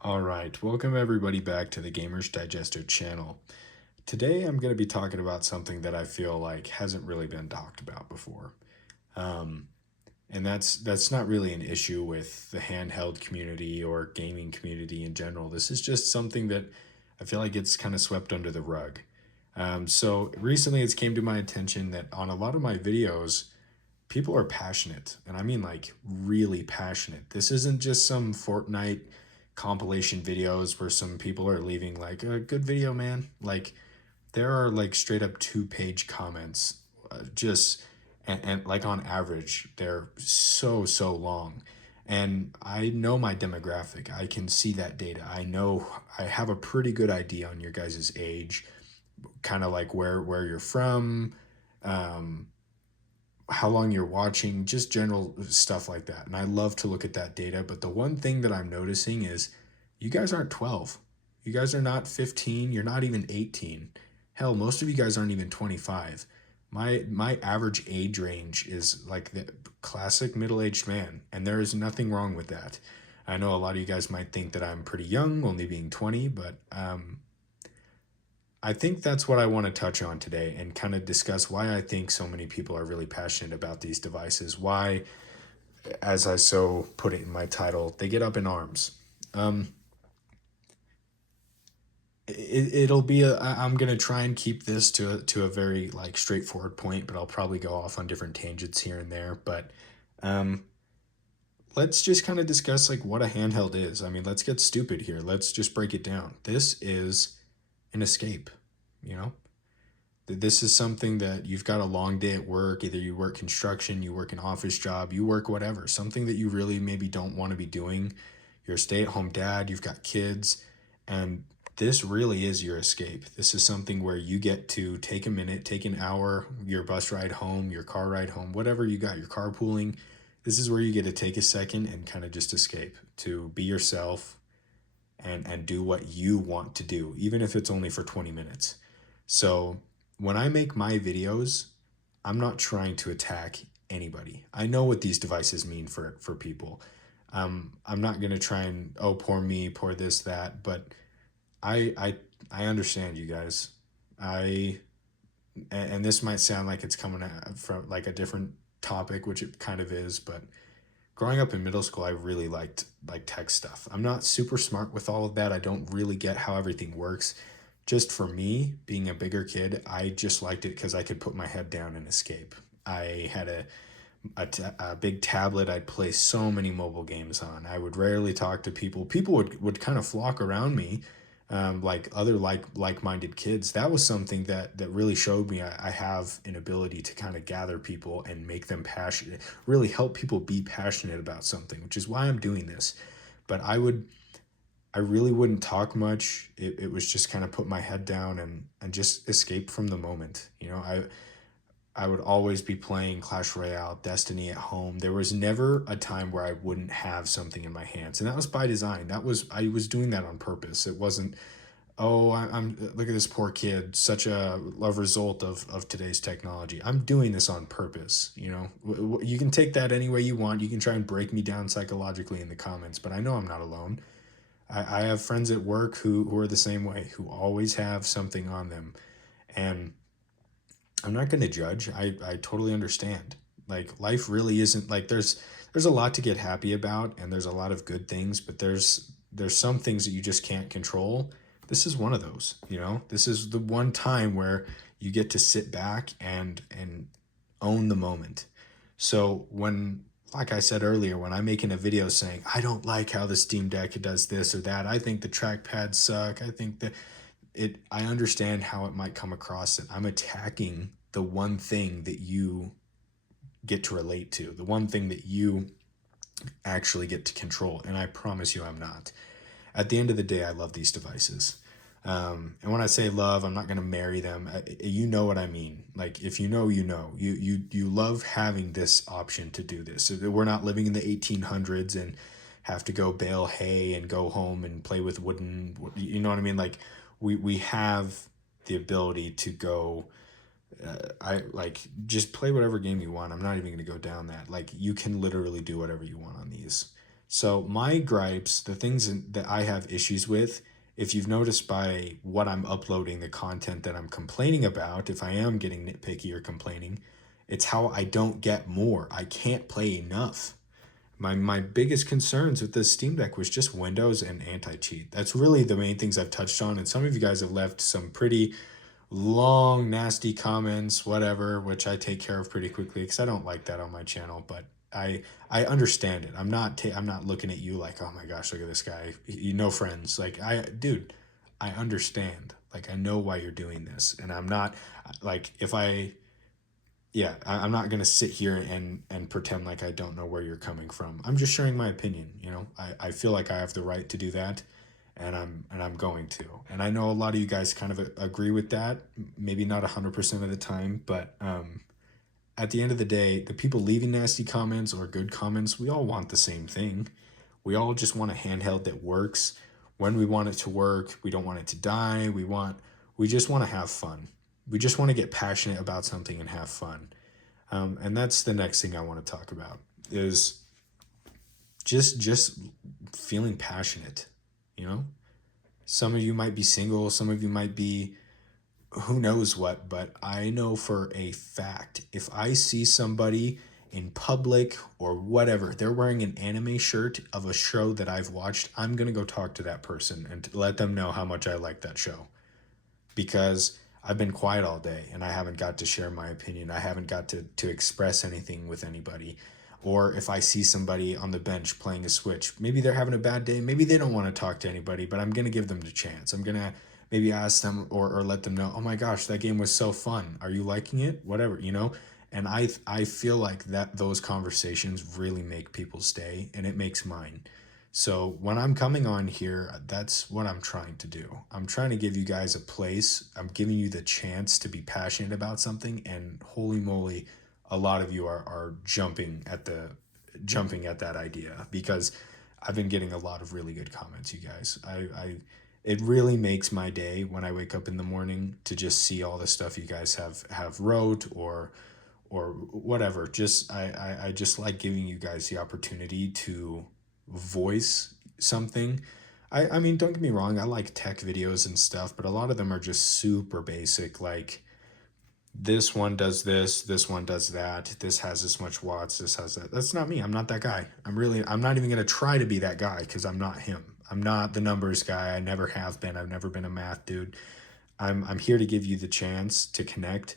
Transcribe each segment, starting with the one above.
All right, welcome everybody back to the Gamers Digester channel. Today I'm going to be talking about something that I feel like hasn't really been talked about before. Um, and that's not really an issue with the handheld community or gaming community in general. This is just something that I feel like it's kind of swept under the rug. So recently it's came to my attention that on a lot of my videos, people are passionate, and I mean like really passionate. This isn't just some Fortnite compilation videos where some people are leaving like a good video, man. Like there are like straight up 2-page comments, just and like on average they're so long. And I know my demographic. I can see that data. I know I have a pretty good idea on your guys' age, kind of like where you're from, um, how long you're watching, just general stuff like that. And I love to look at that data. But the one thing that I'm noticing is you guys aren't 12. You guys are not 15. You're not even 18. Hell, most of you guys aren't even 25. My average age range is like the classic middle-aged man, and there is nothing wrong with that. I know a lot of you guys might think that I'm pretty young, only being 20, but I think that's what I want to touch on today and kind of discuss why I think so many people are really passionate about these devices. Why, as I so put it in my title, they get up in arms. Um, it'll be I'm gonna try and keep this to a very like straightforward point, but I'll probably go off on different tangents here and there. But um, let's just kind of discuss like what a handheld is. I mean, let's get stupid here. Let's just break it down. This is an escape, you know? This is something that you've got a long day at work. Either you work construction, you work an office job, you work whatever, something that you really maybe don't want to be doing. You're a stay-at-home dad, you've got kids, and this really is your escape. This is something where you get to take a minute, take an hour, your bus ride home, your car ride home, whatever you got, your carpooling. This is where you get to take a second and kind of just escape, to be yourself and do what you want to do, even if it's only for 20 minutes. So when I make my videos, I'm not trying to attack anybody. I know what these devices mean for people. I'm not gonna try and, oh, poor me, poor this, that, but I I I understand you guys. I and this might sound like it's coming from like a different topic, which it kind of is, but growing up in middle school, I really liked like tech stuff. I'm not super smart with all of that. I don't really get how everything works. Just for me, being a bigger kid, I just liked it because I could put my head down and escape. I had a big tablet I'd play so many mobile games on. I would rarely talk to people. People would kind of flock around me, like other like-minded kids. That was something that really showed me I have an ability to kind of gather people and make them passionate, really help people be passionate about something, which is why I'm doing this. But I really wouldn't talk much. It was just kind of put my head down and just escape from the moment. I would always be playing Clash Royale, Destiny at home. There was never a time where I wouldn't have something in my hands, and that was by design. I was doing that on purpose. It wasn't, oh, I'm look at this poor kid, such a result of today's technology. I'm doing this on purpose. You can take that any way you want. You can try and break me down psychologically in the comments, but I know I'm not alone. I have friends at work who are the same way, who always have something on them, and I'm not going to judge. I totally understand. Like life really isn't like there's a lot to get happy about, and there's a lot of good things, but there's some things that you just can't control. This is one of those, you know? This is the one time where you get to sit back and own the moment. So when, like I said earlier, when I'm making a video saying I don't like how the Steam Deck does this or that, I think the trackpads suck, I think that I understand how it might come across that I'm attacking the one thing that you get to relate to, the one thing that you actually get to control. And I promise you I'm not. At the end of the day, I love these devices. And when I say love, I'm not going to marry them. You know what I mean. Like if you know, you know. You love having this option to do this. So that we're not living in the 1800s and have to go bale hay and go home and play with wooden. You know what I mean? Like we have the ability to go. I like just play whatever game you want. I'm not even going to go down that. Like you can literally do whatever you want on these. So my gripes, the things that I have issues with, if you've noticed by what I'm uploading, the content that I'm complaining about, if I am getting nitpicky or complaining, it's how I don't get more. I can't play enough. My biggest concerns with this Steam Deck was just Windows and anti-cheat. That's really the main things I've touched on, and some of you guys have left some pretty long, nasty comments, whatever, which I take care of pretty quickly because I don't like that on my channel. But I understand it. I'm not looking at you like, oh my gosh, look at this guy. You know, friends. Like dude, I understand. Like I know why you're doing this, and I'm not like if I yeah, I'm not gonna sit here and pretend like I don't know where you're coming from. I'm just sharing my opinion. You know, I feel like I have the right to do that, and I'm going to. And I know a lot of you guys kind of agree with that. Maybe not 100% of the time, but at the end of the day, the people leaving nasty comments or good comments, we all want the same thing. We all just want a handheld that works when we want it to work. We don't want it to die. We just want to have fun. We just want to get passionate about something and have fun. And that's the next thing I want to talk about is just feeling passionate. You know, some of you might be single, some of you might be who knows what, but I know for a fact if I see somebody in public or whatever, they're wearing an anime shirt of a show that I've watched, I'm going to go talk to that person and let them know how much I like that show because I've been quiet all day and I haven't got to share my opinion. I haven't got to express anything with anybody. Or if I see somebody on the bench playing a Switch, maybe they're having a bad day. Maybe they don't want to talk to anybody, but I'm going to give them the chance. I'm going to maybe ask them or let them know, oh my gosh, that game was so fun. Are you liking it? Whatever, you know? And I feel like that those conversations really make people stay and it makes mine. So when I'm coming on here, that's what I'm trying to do. I'm trying to give you guys a place. I'm giving you the chance to be passionate about something, and holy moly, a lot of you are jumping at that idea because I've been getting a lot of really good comments, you guys. I it really makes my day when I wake up in the morning to just see all the stuff you guys have wrote or whatever. Just I just like giving you guys the opportunity to voice something. I mean, don't get me wrong, I like tech videos and stuff, but a lot of them are just super basic, like this one does this one does that, this has this much watts, this has that. That's not me. I'm not that guy. I'm not even gonna try to be that guy because I'm not him. I'm not the numbers guy. I never have been. I've never been a math dude. I'm here to give you the chance to connect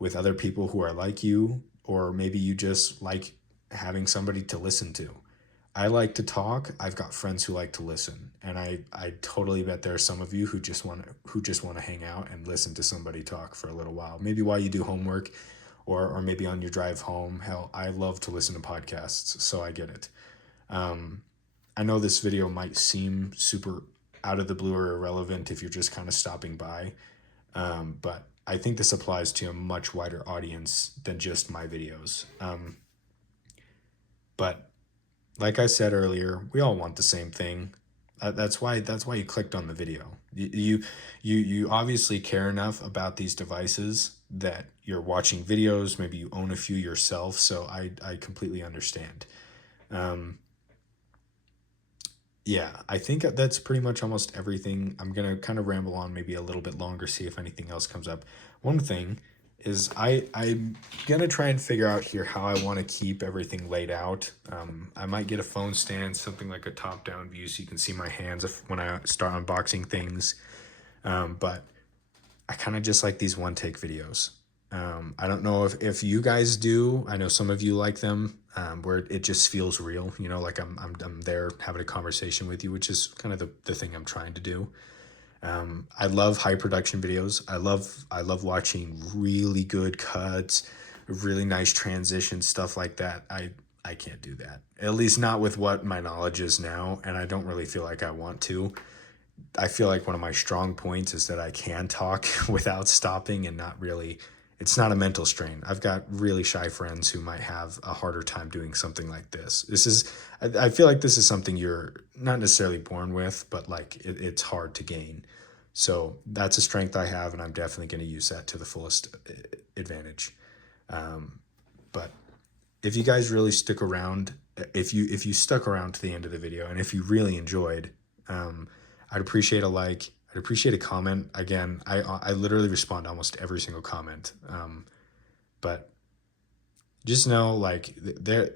with other people who are like you, or maybe you just like having somebody to listen to. I like to talk. I've got friends who like to listen, and I totally bet there are some of you who just want to hang out and listen to somebody talk for a little while. Maybe while you do homework, or maybe on your drive home. Hell, I love to listen to podcasts, so I get it. I know this video might seem super out of the blue or irrelevant if you're just kind of stopping by, but I think this applies to a much wider audience than just my videos. But like I said earlier, we all want the same thing. That's why you clicked on the video. You obviously care enough about these devices that you're watching videos. Maybe you own a few yourself. So I completely understand. Um, yeah, I think that's pretty much almost everything. I'm gonna kind of ramble on maybe a little bit longer, see if anything else comes up. One thing is I'm gonna try and figure out here how I want to keep everything laid out. I might get a phone stand, something like a top-down view, so you can see my hands when I start unboxing things. But I kind of just like these one-take videos. I don't know if you guys do. I know some of you like them, where it just feels real, you know, like I'm there having a conversation with you, which is kind of the thing I'm trying to do. I love high production videos. I love watching really good cuts, really nice transitions, stuff like that. I can't do that. At least not with what my knowledge is now, and I don't really feel like I want to. I feel like one of my strong points is that I can talk without stopping and not really, it's not a mental strain. I've got really shy friends who might have a harder time doing something like this. I feel like this is something you're not necessarily born with, but like it's hard to gain. So that's a strength I have, and I'm definitely going to use that to the fullest advantage. But if you guys really stick around if you stuck around to the end of the video, and if you really enjoyed, I'd appreciate a like. I'd appreciate a comment. Again, I literally respond to almost every single comment. But just know, like, there,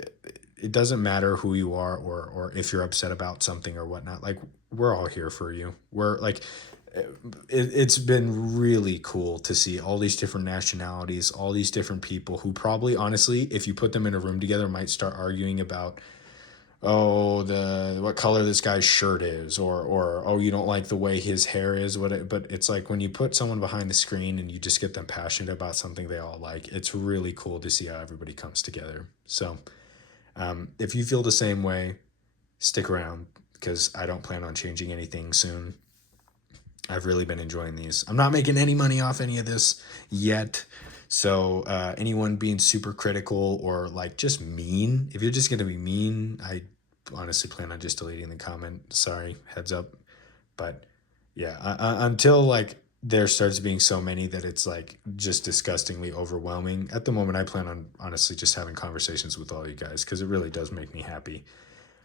it doesn't matter who you are, or if you're upset about something or whatnot. Like, we're all here for you. We're like, it's been really cool to see all these different nationalities, all these different people who probably, honestly, if you put them in a room together, might start arguing about, oh, the what color this guy's shirt is, or oh, you don't like the way his hair is, but it's like when you put someone behind the screen and you just get them passionate about something they all like, it's really cool to see how everybody comes together. So if you feel the same way, stick around, because I don't plan on changing anything soon. I've really been enjoying these. I'm not making any money off any of this yet. So anyone being super critical or like just mean, if you're just going to be mean, I honestly plan on just deleting the comment. Sorry, heads up. But yeah, until like there starts being so many that it's like just disgustingly overwhelming. At the moment, I plan on honestly just having conversations with all you guys, because it really does make me happy.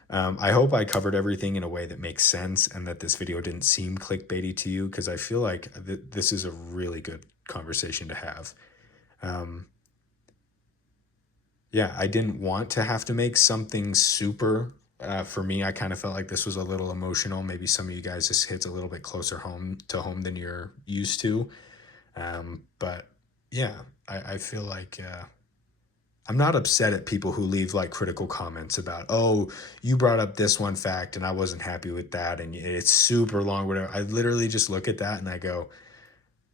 I hope I covered everything in a way that makes sense and that this video didn't seem clickbaity to you, because I feel like this is a really good conversation to have. Yeah, I didn't want to have to make something super. For me, I kind of felt like this was a little emotional. Maybe some of you guys, this hits a little bit closer home to home than you're used to. But yeah, I feel like I'm not upset at people who leave like critical comments about, oh, you brought up this one fact and I wasn't happy with that, and it's super long, whatever. I literally just look at that and I go,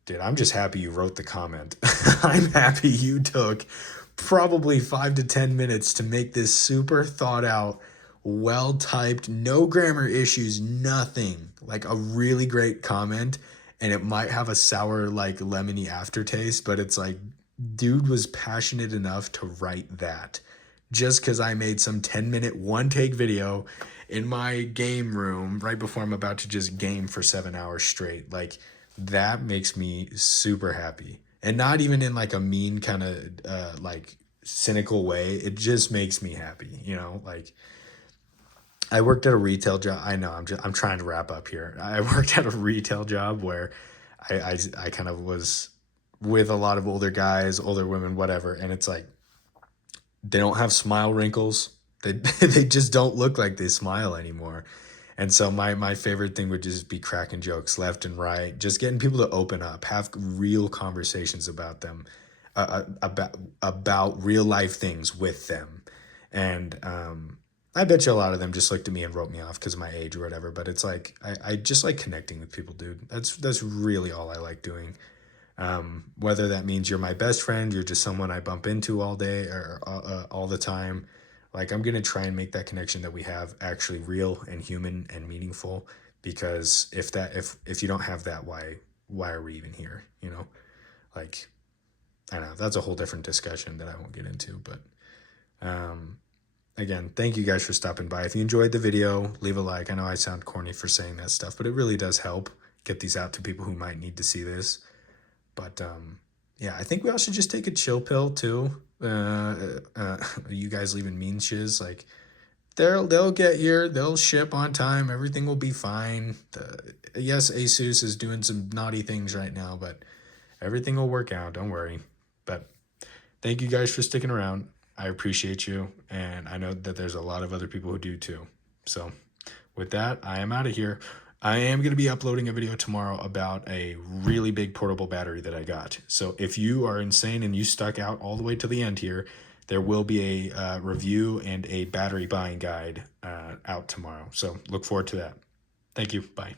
dude, I'm just happy you wrote the comment. I'm happy you took probably 5 to 10 minutes to make this super thought out, well typed, no grammar issues, nothing. Like a really great comment. And it might have a sour, like lemony aftertaste, but it's like, dude was passionate enough to write that. Just because I made some 10-minute one take video in my game room right before I'm about to just game for 7 hours straight. Like, that makes me super happy. And not even in like a mean kind of like cynical way. It just makes me happy, like I worked at a retail job. I know I'm trying to wrap up here. I worked at a retail job where I kind of was with a lot of older guys, older women, whatever, and it's like they don't have smile wrinkles. They they just don't look like they smile anymore. And so my favorite thing would just be cracking jokes left and right, just getting people to open up, have real conversations about them, about real life things with them. And I bet you a lot of them just looked at me and wrote me off because of my age or whatever. But it's like I just like connecting with people, dude. That's really all I like doing. Whether that means you're my best friend, you're just someone I bump into all day or all the time. Like, I'm gonna try and make that connection that we have actually real and human and meaningful. Because if you don't have that, why are we even here? Like, I don't know, that's a whole different discussion that I won't get into. But again, thank you guys for stopping by. If you enjoyed the video, leave a like. I know I sound corny for saying that stuff, but it really does help get these out to people who might need to see this. But yeah, I think we all should just take a chill pill too. You guys leaving mean shiz, like they'll get here, they'll ship on time, everything will be fine. Yes, Asus is doing some naughty things right now, but everything will work out. Don't worry. But thank you guys for sticking around. I appreciate you, and I know that there's a lot of other people who do too. So with that, I am out of here. I am going to be uploading a video tomorrow about a really big portable battery that I got. So if you are insane and you stuck out all the way to the end here, there will be a review and a battery buying guide out tomorrow. So look forward to that. Thank you. Bye.